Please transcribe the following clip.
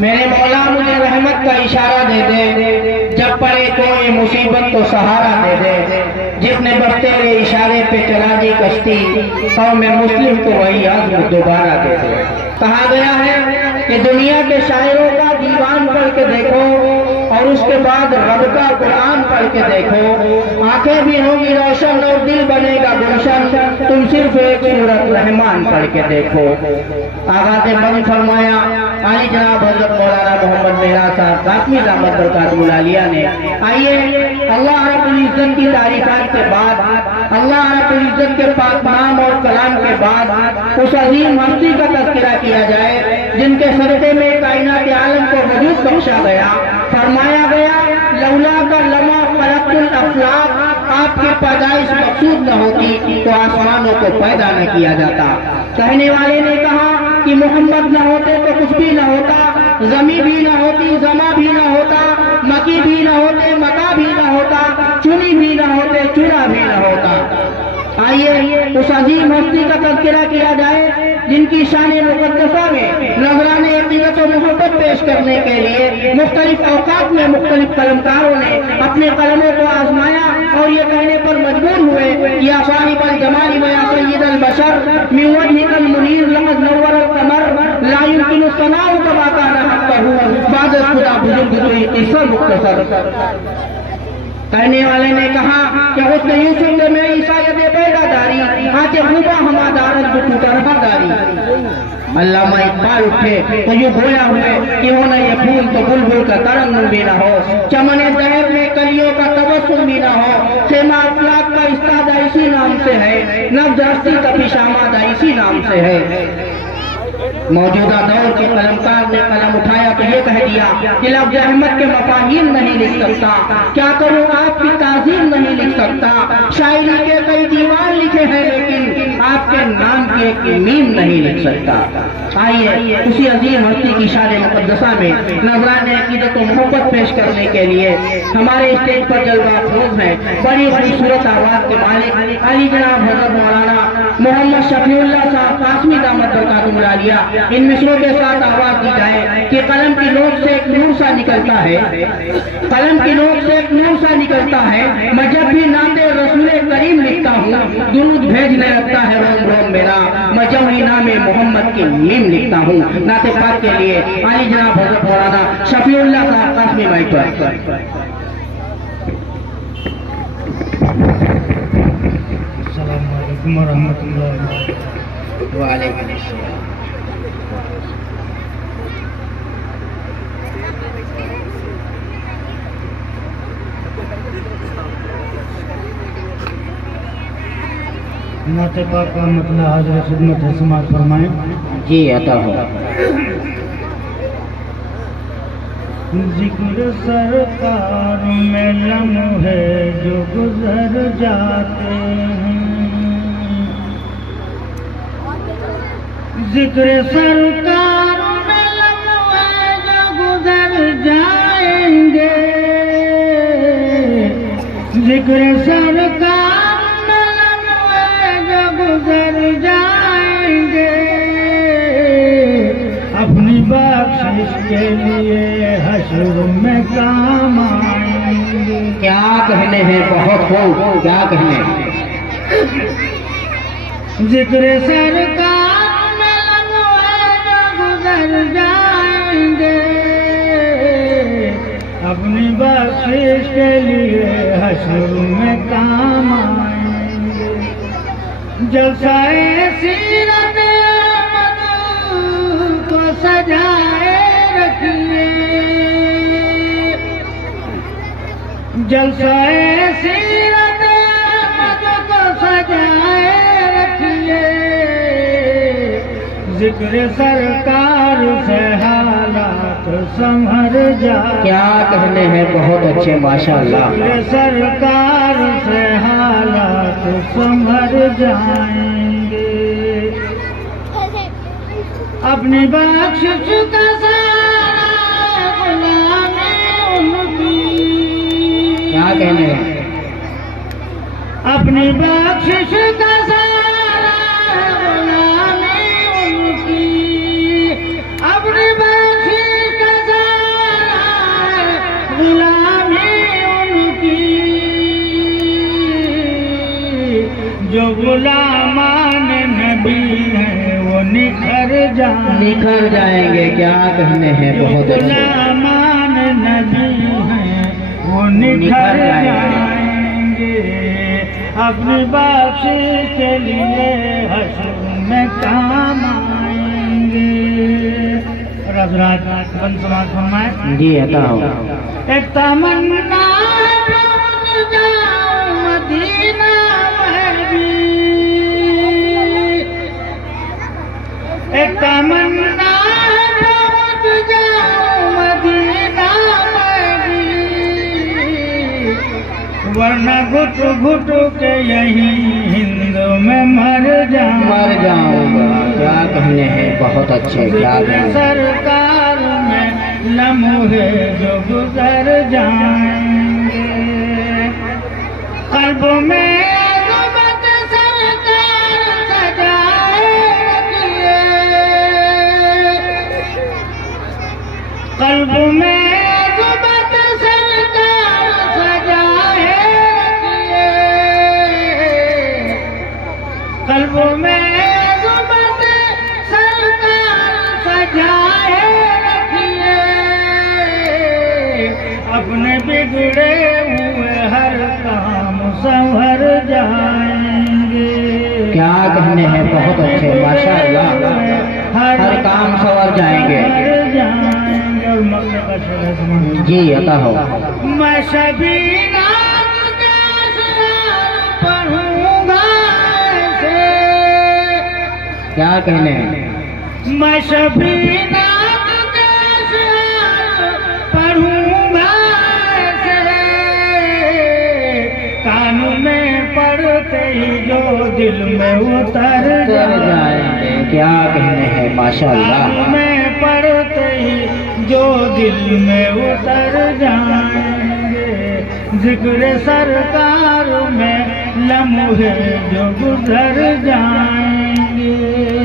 मेरे मौला मुझे रहमत का इशारा दे दे, जब पड़े कोई मुसीबत तो सहारा दे दे। जिसने बस तेरे इशारे पे चला दी कश्ती, और मैं मुस्लिम को वही आज़म दोबारा दे दे। कहा गया है कि दुनिया के शायरों का दीवान पढ़ के देखो और उसके बाद रब का कुरान पढ़ के देखो, आंखें भी होंगी रोशन और दिल बनेगा गुलशन। तुम सिर्फ एक सूरत रहमान पढ़ के देखो। आगाज़ बंद फरमाया आली जनाब हज़रत मौलाना मोहम्मद मेहरा साहब कासमी दामद बरकातुहुल आलिया ने। आइए अल्लाह रब्बुल इज्जत की तारीफात के बाद, अल्लाह रब्बुल इज्जत के पाक नाम और कलाम के बाद उस अजीम हस्ती का तज़किरा किया जाए जिनके सदक़े में कायनात आलम को वजूद बख्शा गया। फरमाया गया लौला का लमा खलक़तुल अफ़लाक, आपकी पैदाइश मकसूद न होती तो आसमानों को पैदा न किया जाता। कहने वाले ने कहा कि मोहम्मद न होते तो कुछ भी न होता, जमी भी न होती, जमा भी न होता, मकी भी न होते, मका भी न होता, चुनी भी न होते, चुना भी न होता। आइए उस अजीम हस्ती का तज़किरा किया जाए जिनकी शान मुक़द्दसा में नज़राने अक़ीदत और मोहब्बत पेश करने के लिए मुख्तलिफ औक़ात में मुख्तलिफ कलमकारों ने अपने कलमों को आजमाया और ये कहने पर मजबूर हुए या साहिबल जमाली व या सय्यदल बशर मिन वजहिकल मुनीर लक़द नव्वरल क़मर ला युमकिनु सनाउ कमा काना हक़्क़हु बाद खुदा बुजुर्ग हुई किस्सा मुख्तसर। कहने वाले ने कहा कि उसने यूसुफ ने मैं ईसायत पैदादारी आके खूबा हमादारत तरफदारी। अल्लामा इकबाल उठे तो यूं गोया हुए कि हो न ये फूल तो बुलबुल का तरन्नुम भी ना हो, चमने दहर में कलियों का तबस्सुम भी ना हो। सेमा अफलाक का इस्तादा इसी नाम से है, नब्ज़ हस्ती का पिशामादा इसी नाम से है। मौजूदा दौर के कलमकार ने कलम उठाया तो ये कह दिया कि लफ्ज़ अहमद के मफाहीम नहीं लिख सकता, क्या करूँ आपकी ताज़ीम नहीं लिख सकता। शायरी के कई दीवान लिखे हैं लेकिन आपके नाम की एक मीम नहीं लिख सकता। आइए उसी अजीम हस्ती की शान मुक़द्दसा में नज़राने अक़ीदत को मोहब्बत पेश करने के लिए हमारे स्टेज पर जलवा अफरोज हैं बड़ी खूबसूरत आवाज़ के मालिक अली जनाब हज़रत मौलाना मोहम्मद शफीउल्लाह साहब कासमी दामद बरकातुहुल आलिया। इन मिसरों के साथ आवाज दी जाए कि कलम की नोक से एक नूर सा निकलता है, कलम की नोक से एक नूर सा निकलता है। मैं जब भी नाते रसूले करीम लिखता हूँ दुरूद भेजने लगता है रोम रोम मेरा, मैं जब ही नामे मोहम्मद की मीम लिखता हूँ। नाते पाक के लिए अली जनाब हज़रत मौलाना शफीउल्लाह साहब कासमी माइक पर। अस्सलामु अलैकुम व रहमतुल्लाहि व अलैकुम अस्सलाम। नाते पाक का मतलब हाज़िर खिदमत है, समाज फरमाएं। जी अता हो। जिक्र सरकार में लम्हे जो गुजर जाते हैं, जिक्र सरकार में लम्हे जो गुजर जाएंगे, जिक्र सरकार गुजर जाएंगे, अपनी बख्शिश के लिए हश्र में काम आएंगे। क्या कहने हैं, बहुत खूब, क्या कहने हैं। जिक्र सरकार में लम्हे जो गुजर जाएंगे, अपनी बख्शिश के लिए हश्र में काम आएंगे। जलसाए सीरत अहमद को सजाए रखिए, जलसाए सीरत अहमद को सजाए रखिए, जिक्र सरकार से हालात संभर जाए। क्या कहने हैं, बहुत अच्छे माशाअल्लाह। जिक्र सरकार से हालात संभर जाएंगे, अपनी बख्शिश का सारा गुलामी उनकी। क्या कहने हैं, अपनी बख्शिश का सारा गुलामी उनकी, अपनी बख्शिश का जो गुलामान नबी हैं वो निखर जाएंगे। क्या कहने हैं, बहुत अच्छे। गुलामान नबी हैं वो निखर जाएंगे। अपनी बातचीत के लिए हश्र में काम आएंगे। और हज़रात बंद समाज फरमाए। जी अता हो। एक तमन्ना पहुंच जाऊं मदीना में भी, एक तमन्ना पहुंच जाऊं मदीना में भी, वरना घुट घुट के यही हिंद में मर जाऊंगा। क्या कहने हैं, बहुत अच्छे। क्या कहने। सरकार में लम्हे जो गुजर जाएंगे। कल्ब में गुबत सरकार सजाए रखिए, कल्ब में गुबत सरकार सजाए रखिए, कल्ब में गुबत सरकार सजाए रखिए। अपने बिगड़े हुए हर काम संवर जाएंगे। क्या कहने हैं, बहुत अच्छे। माशाअल्लाह। हर काम संवर जाएंगे। और मक्के का शेर जी अता हो। मैं सभी नाम के असरार पढ़ूंगा ऐसे। क्या कहने हैं। मैं सभी नाम के असरार पढ़ूंगा ऐसे। कान में पढ़ते ही जो दिल में उतर जाएंगे। क्या कहने हैं, माशाअल्लाह। कान में पढ़ते ही जो दिल में उतर जाएंगे। जिक्र सरकार में लम्हे जो गुजर जाएंगे।